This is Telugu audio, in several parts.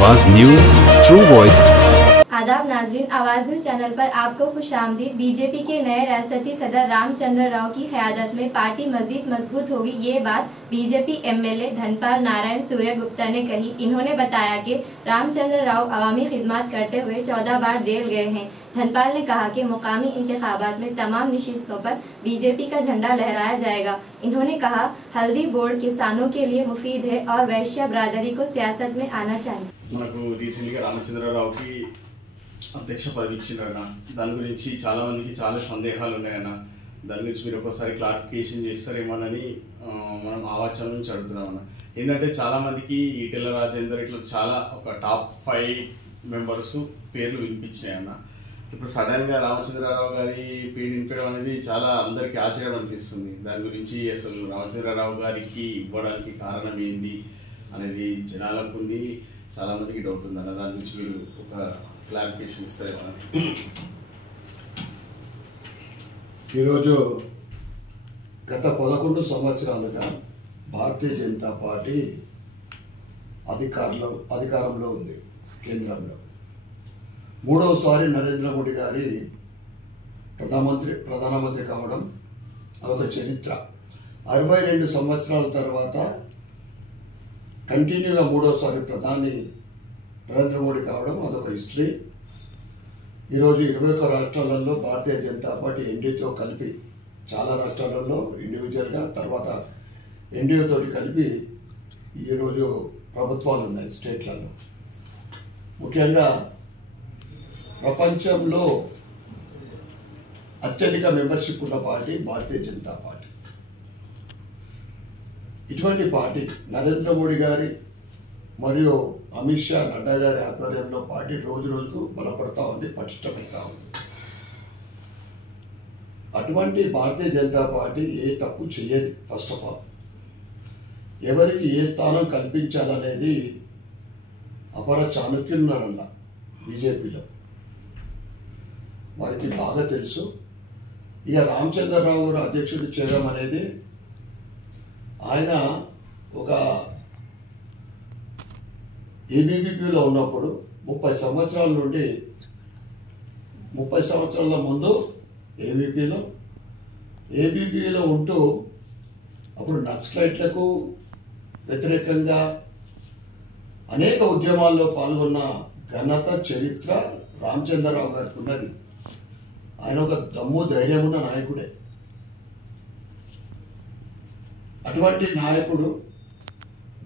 आवाज न्यूज ट्रू वॉइस। आदाब नाज़रीन, आवाज़ न्यूज़ चैनल पर आपको खुशामदीद। बीजेपी के नए रियासती सदर रामचंद्र राव की क़यादत में पार्टी मजीद मजबूत होगी, ये बात बीजेपी एमएलए धनपाल नारायण सूर्य गुप्ता ने कही। इन्होंने बताया कि रामचंद्र राव अवामी खिदमत करते हुए 14 बार जेल गए हैं। धनपाल ने कहा कि मुकामी इंतखाबात में तमाम नशिस्तों पर बीजेपी का झंडा लहराया जाएगा। इन्होंने कहा हल्दी बोर्ड किसानों के लिए मुफीद है और वैश्य बरादरी को सियासत में आना चाहिए। అధ్యక్ష పదవి ఇచ్చిండ్రన్న, దాని గురించి చాలా మందికి చాలా సందేహాలు ఉన్నాయన్న. దాని గురించి మీరు ఒకసారి క్లారిఫికేషన్ చేస్తారేమోనని మనం ఆవాచన నుంచి అడుగుతున్నామన్న. ఏంటంటే చాలా మందికి ఈటెల రాజేందర్ ఇట్లా చాలా ఒక టాప్ 5 మెంబర్స్ పేర్లు వినిపించినాయన్న. ఇప్పుడు సడన్ గా రామచంద్రరావు గారి పేరు వినిపించడం అనేది చాలా అందరికి ఆశ్చర్యం అనిపిస్తుంది. దాని గురించి అసలు రామచంద్రరావు గారికి ఇవ్వడానికి కారణం ఏంది అనేది జనాలకు ఉంది, చాలా మందికి డౌట్ ఉందన్న. దాని గురించి మీరు ఒక క్లారిఫికేషన్ ఇస్తారేమో. ఈరోజు గత 11 సంవత్సరాలుగా భారతీయ జనతా పార్టీ అధికారంలో ఉంది. కేంద్రంలో మూడవసారి నరేంద్ర మోడీ గారి ప్రధానమంత్రి కావడం అదొక చరిత్ర. 62 సంవత్సరాల తర్వాత కంటిన్యూగా మూడవసారి ప్రధాని నరేంద్ర మోడీ కావడం అదొక హిస్టరీ. ఈరోజు 21 రాష్ట్రాలలో భారతీయ జనతా పార్టీ ఎన్డీఏతో కలిపి, చాలా రాష్ట్రాలలో ఇండివిజువల్గా, తర్వాత ఎన్డీఏ తోటి కలిపి ఈరోజు ప్రభుత్వాలు ఉన్నాయి స్టేట్లలో. ముఖ్యంగా ప్రపంచంలో అత్యధిక మెంబర్షిప్ ఉన్న పార్టీ భారతీయ జనతా పార్టీ. ఇటువంటి పార్టీ నరేంద్ర మోడీ గారి మరియు అమిత్ షా, నడ్డా గారి ఆధ్వర్యంలో పార్టీ రోజు రోజుకు బలపడతా ఉంది, పటిష్టమవుతా ఉంది. అటువంటి భారతీయ జనతా పార్టీ ఏ తప్పు చేయదు. ఫస్ట్ ఆఫ్ ఆల్ ఎవరికి ఏ స్థానం కల్పించాలనేది అపర చాణక్యులున్నారన్న బీజేపీలో, వారికి బాగా తెలుసు. ఇక రామచంద్రరావు గారు అధ్యక్షుడు చేయడం అనేది, ఆయన ఒక ఏబీవీపీలో ఉన్నప్పుడు 30 సంవత్సరాల నుండి 30 సంవత్సరాల ముందు ఏబీవీపీలో ఉంటూ అప్పుడు నక్సలైట్లకు వ్యతిరేకంగా అనేక ఉద్యమాల్లో పాల్గొన్న ఘనత, చరిత్ర రామచంద్రరావు గారికి ఉన్నది. ఆయన ఒక దమ్ము ధైర్యం ఉన్న నాయకుడే. అటువంటి నాయకుడు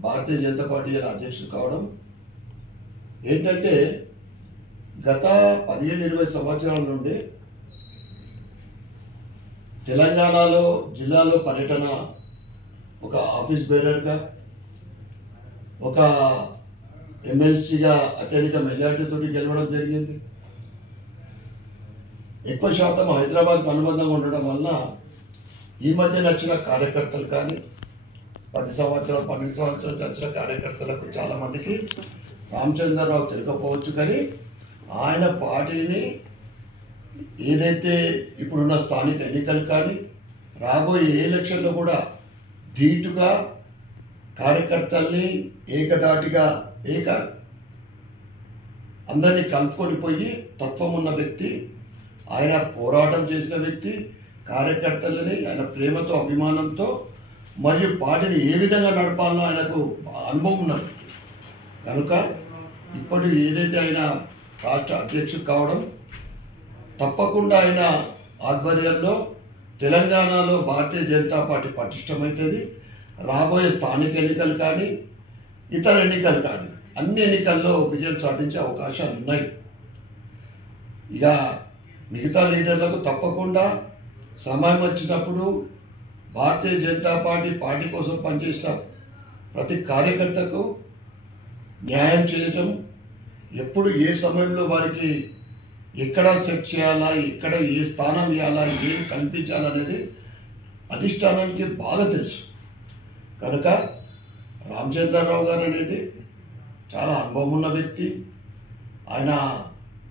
భారతీయ జనతా పార్టీ అధ్యక్షుడు కావడం ఏంటంటే, గత 15-20 సంవత్సరాల నుండి తెలంగాణలో జిల్లాలో పర్యటన, ఒక ఆఫీస్ బేరర్గా, ఒక ఎమ్మెల్సీగా అత్యధిక మెజార్టీతో గెలవడం జరిగింది. ఎక్కువ శాతం హైదరాబాద్కు అనుబంధంగా ఉండడం వల్ల ఈ మధ్య నచ్చిన కార్యకర్తలు కానీ 10 సంవత్సరాలు 12 సంవత్సరాలు వచ్చిన కార్యకర్తలకు చాలా మందికి రామచంద్రరావు తెలియకపోవచ్చు, కానీ ఆయన పార్టీని ఏదైతే ఇప్పుడున్న స్థానిక ఎన్నికలు కానీ రాబోయే ఎలక్షన్లో కూడా ధీటుగా కార్యకర్తల్ని ఏకదాటిగా అందరినీ కలుపుకొని పోయి తత్వం ఉన్న వ్యక్తి. ఆయన పోరాటం చేసిన వ్యక్తి. కార్యకర్తలని ఆయన ప్రేమతో, అభిమానంతో మరియు పార్టీని ఏ విధంగా నడపాలనో ఆయనకు అనుభవం ఉన్నది. కనుక ఇప్పుడు ఏదైతే ఆయన రాష్ట్ర అధ్యక్షుడు కావడం, తప్పకుండా ఆయన ఆధ్వర్యంలో తెలంగాణలో భారతీయ జనతా పార్టీ పటిష్టమవుతుంది. రాబోయే స్థానిక ఎన్నికలు కానీ ఇతర ఎన్నికలు కానీ అన్ని ఎన్నికల్లో విజయం సాధించే అవకాశాలు ఉన్నాయి. ఇక మిగతా లీడర్లకు తప్పకుండా సమయం వచ్చినప్పుడు భారతీయ జనతా పార్టీ కోసం పనిచేసిన ప్రతి కార్యకర్తకు న్యాయం చేయటం, ఎప్పుడు ఏ సమయంలో వారికి ఎక్కడ సెట్ చేయాలా, ఎక్కడ ఏ స్థానం ఇవ్వాలా, ఏం కల్పించాలనేది అధిష్టానానికి బాగా తెలుసు. కనుక రామచంద్రరావు గారు అనేది చాలా అనుభవం ఉన్న వ్యక్తి. ఆయన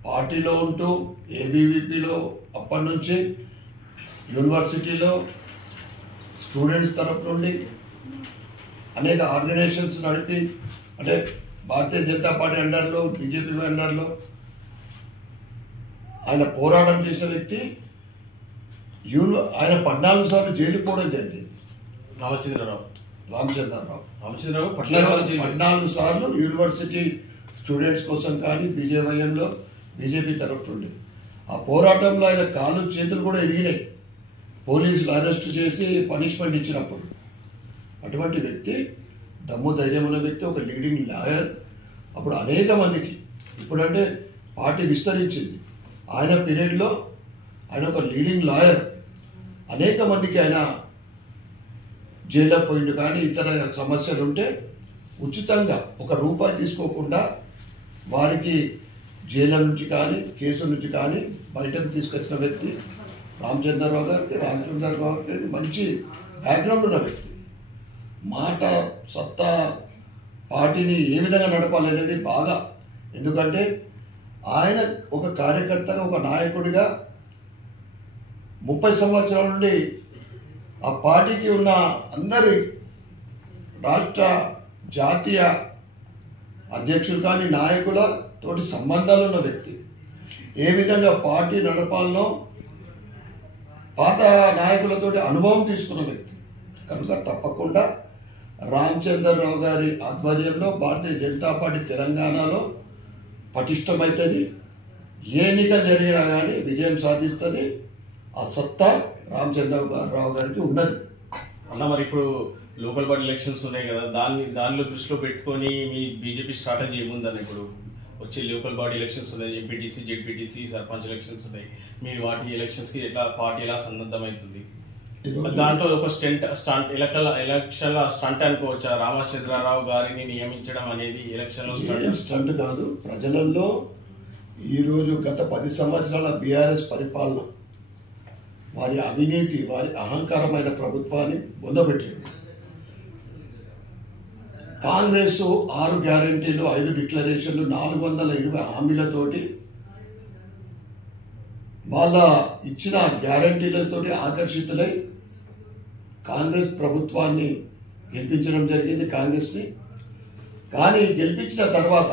పార్టీలో ఉంటూ ఏబీవీపీలో అప్పటి నుంచి యూనివర్సిటీలో స్టూడెంట్స్ తరఫు నుండి అనేక ఆర్గనైజేషన్స్ నడిపి, అంటే భారతీయ జనతా పార్టీ అండర్లో, బీజేపీ అండర్లో ఆయన పోరాటం చేసిన వ్యక్తి. ఆయన 14 సార్లు జైలుకు పోవడం జరిగింది. రామచంద్రరావు 14 సార్లు యూనివర్సిటీ స్టూడెంట్స్ కోసం కానీ బీజేవైఎంలో బీజేపీ తరఫు నుండి ఆ పోరాటంలో ఆయన కాళ్ళు చేతులు కూడా ఎరిగినాయి, పోలీసులు అరెస్ట్ చేసి పనిష్మెంట్ ఇచ్చినప్పుడు. అటువంటి వ్యక్తి, దమ్ము ధైర్యం ఉన్న వ్యక్తి, ఒక లీడింగ్ లాయర్. అప్పుడు అనేక మందికి, ఇప్పుడంటే పార్టీ విస్తరించింది, ఆయన పీరియడ్లో ఆయన ఒక లీడింగ్ లాయర్. అనేక మందికి ఆయన జైల్లో పోయిండు. కానీ ఇతర సమస్యలు ఉంటే ఉచితంగా ₹1 తీసుకోకుండా వారికి జైలు నుంచి కానీ కేసు నుంచి కానీ బయటకు తీసుకొచ్చిన వ్యక్తి రామచంద్రరావు గారికి. రామచంద్రరావు గారికి మంచి బ్యాక్గ్రౌండ్ ఉన్న వ్యక్తి. మాట, సత్తా, పార్టీని ఏ విధంగా నడపాలనేది బాగా. ఎందుకంటే ఆయన ఒక కార్యకర్తగా, ఒక నాయకుడిగా 30 సంవత్సరాల నుండి ఆ పార్టీకి ఉన్న అందరి రాష్ట్ర, జాతీయ అధ్యక్షులు కానీ నాయకులతోటి సంబంధాలు ఉన్న వ్యక్తి. ఏ విధంగా పార్టీ నడపాలనో పాత నాయకులతోటి అనుభవం తీసుకున్న వ్యక్తి. కనుక తప్పకుండా రామచంద్రరావు గారి ఆధ్వర్యంలో భారతీయ జనతా పార్టీ తెలంగాణలో పటిష్టమవుతుంది. ఏ ఎన్నికలు జరిగినా కానీ విజయం సాధిస్తుంది. ఆ సత్తా రామచంద్రరావు గారికి ఉన్నది. అన్న, మరి ఇప్పుడు లోకల్ బాడీ ఎలక్షన్స్ ఉన్నాయి కదా, దానిలో దృష్టిలో పెట్టుకొని మీ బీజేపీ స్ట్రాటజీ ఏముందని? ఇప్పుడు వచ్చే లోకల్ బాడీ ఎలక్షన్స్ ఉన్నాయి, ఎంపీటీసీ, జెడ్పీటీసీ, సర్పంచ్ ఎలక్షన్స్ ఉన్నాయి. మీరు వాటి ఎలక్షన్స్కి పార్టీ ఎలా సన్నద్ధమవుతుంది? దాంట్లో ఒక ఎలక్షన్ల స్టంట్ అనుకోవచ్చా? రామచంద్రరావు గారిని నియమించడం అనేది ఎలక్షన్లో స్టంట్ కాదు. ప్రజలలో ఈరోజు గత 10 సంవత్సరాల బీఆర్ఎస్ పరిపాలన, వారి అవినీతి, వారి అహంకారమైన ప్రభుత్వాన్ని బొందబెట్టింది. కాంగ్రెస్ 6 గ్యారంటీలు, 5 డిక్లరేషన్లు, 420 హామీలతోటి, వాళ్ళ ఇచ్చిన గ్యారంటీలతోటి ఆకర్షితులై కాంగ్రెస్ ప్రభుత్వాన్ని గెలిపించడం జరిగింది, కాంగ్రెస్ని. కానీ గెలిపించిన తర్వాత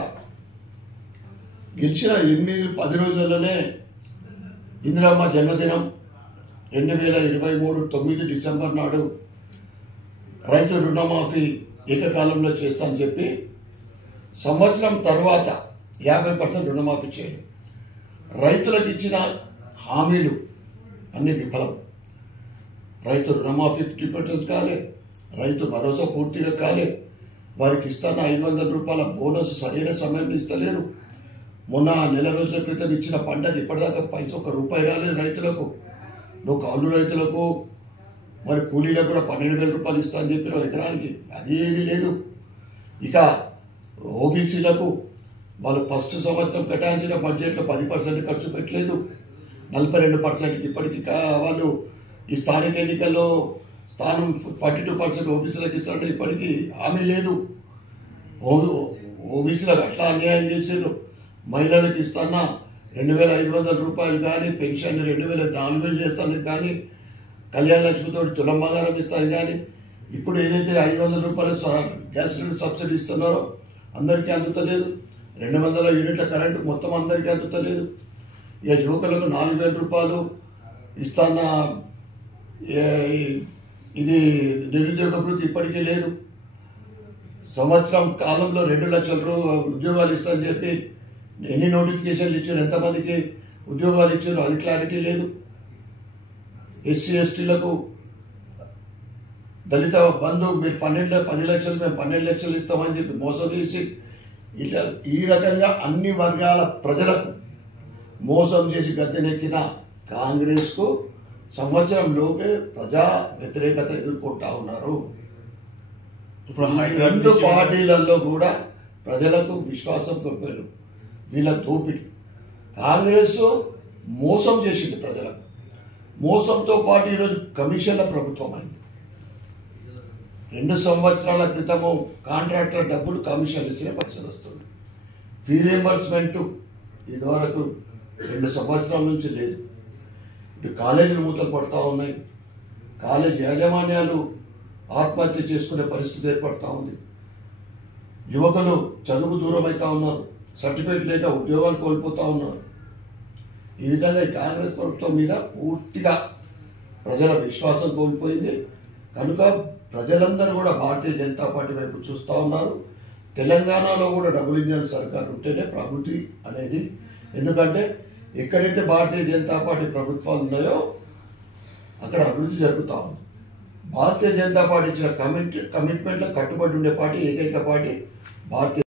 గెలిచిన 8-10 రోజుల్లోనే ఇందిరమ్మ జన్మదినం 2023 9 డిసెంబర్ నాడు రైతు రుణమాఫీ ఏకకాలంలో చేస్తామని చెప్పి సంవత్సరం తర్వాత 50% రుణమాఫీ చేయాలి. రైతులకు ఇచ్చిన హామీలు అన్ని విఫలం. రైతు రుణమాఫీ 50% కాలే, రైతు భరోసా పూర్తిగా కాలే, వారికి ఇస్తున్న ₹500 బోనస్ సరైన సమయంలో ఇస్తలేరు. మొన్న నెల రోజుల క్రితం ఇచ్చిన పంటకు ఇప్పటిదాకా ₹1 రాలేదు రైతులకు. నువ్వు కౌలు రైతులకు, మరి కూలీలకు కూడా ₹12,000 ఇస్తా అని చెప్పిన ఎకరానికి, అది ఏది లేదు. ఇక ఓబీసీలకు వాళ్ళు ఫస్ట్ సంవత్సరం కేటాయించిన బడ్జెట్లో 10% ఖర్చు పెట్టలేదు, 42%కి ఇప్పటికీ వాళ్ళు ఈ స్థానిక ఎన్నికల్లో స్థానం 42% ఓబీసీలకు ఇస్తారంటే ఇప్పటికీ హామీ లేదు. ఓబీసీలకు అట్లా అన్యాయం చేసారు. మహిళలకు ఇస్తున్న ₹2,500 కానీ, పెన్షన్ 2,000 చేస్తాను కానీ, కళ్యాణ లక్ష్మితో తులం బంగారం ఇస్తాను కానీ, ఇప్పుడు ఏదైతే ₹500 గ్యాస్ సిలిండర్ సబ్సిడీ ఇస్తున్నారో అందరికీ అందుతలేదు. 200 యూనిట్ల కరెంటు మొత్తం అందరికీ అందుతలేదు. ఇక యువకులకు ₹4,000 ఇస్తాన్న ఇది నిరుద్యోగ భృతి ఇప్పటికీ లేదు. సంవత్సరం కాలంలో 2 లక్షల ఉద్యోగాలు ఇస్తామని చెప్పి ఎన్ని నోటిఫికేషన్లు ఇచ్చారు, ఎంతమందికి ఉద్యోగాలు ఇచ్చారు, అది క్లారిటీ లేదు. ఎస్సీ ఎస్టీలకు దళిత బంధు మీరు 10 లక్షలు, మేము 12 లక్షలు ఇస్తామని చెప్పి మోసం చేసి, ఇట్లా ఈ రకంగా అన్ని వర్గాల ప్రజలకు మోసం చేసి గద్దెనెక్కిన కాంగ్రెస్కు సంవత్సరం లోపే ప్రజా వ్యతిరేకత ఎదుర్కొంటా ఉన్నారు. ఇప్పుడు 2 పార్టీలలో కూడా ప్రజలకు విశ్వాసం కోల్పోయారు. వీళ్ళ దోపిడి కాంగ్రెస్ మోసం చేసింది ప్రజలకు. మోసంతో పాటు ఈరోజు కమిషన్ల ప్రభుత్వం అయింది. 2 సంవత్సరాల క్రితము కాంట్రాక్టర్ డబ్బులు కమిషన్ ఇచ్చిన పైసలు వస్తుంది. ఫీ రియంబర్స్మెంట్ ఇదివరకు 2 సంవత్సరాల నుంచి లేదు. ఇటు కాలేజీలు మూతలు పడతా ఉన్నాయి, కాలేజీ యాజమాన్యాలు ఆత్మహత్య చేసుకునే పరిస్థితి ఏర్పడతా ఉంది. యువకులు చదువు దూరం అవుతా ఉన్నారు, సర్టిఫికేట్ లేక ఉద్యోగాలు కోల్పోతా ఉన్నారు. ఈ విధంగా ఈ కాంగ్రెస్ ప్రభుత్వం మీద పూర్తిగా ప్రజల విశ్వాసం కోల్పోయింది. కనుక ప్రజలందరూ కూడా భారతీయ జనతా పార్టీ వైపు చూస్తూ ఉన్నారు. తెలంగాణలో కూడా డబుల్ ఇంజన్ సర్కార్ ఉంటేనే ప్రగతి అనేది. ఎందుకంటే ఎక్కడైతే భారతీయ జనతా పార్టీ ప్రభుత్వాలు ఉన్నాయో అక్కడ అభివృద్ధి జరుగుతూ ఉంది. భారతీయ జనతా పార్టీ ఇచ్చిన కమిట్మెంట్లకు కట్టుబడి ఉండే పార్టీ ఏకైక పార్టీ భారతీయ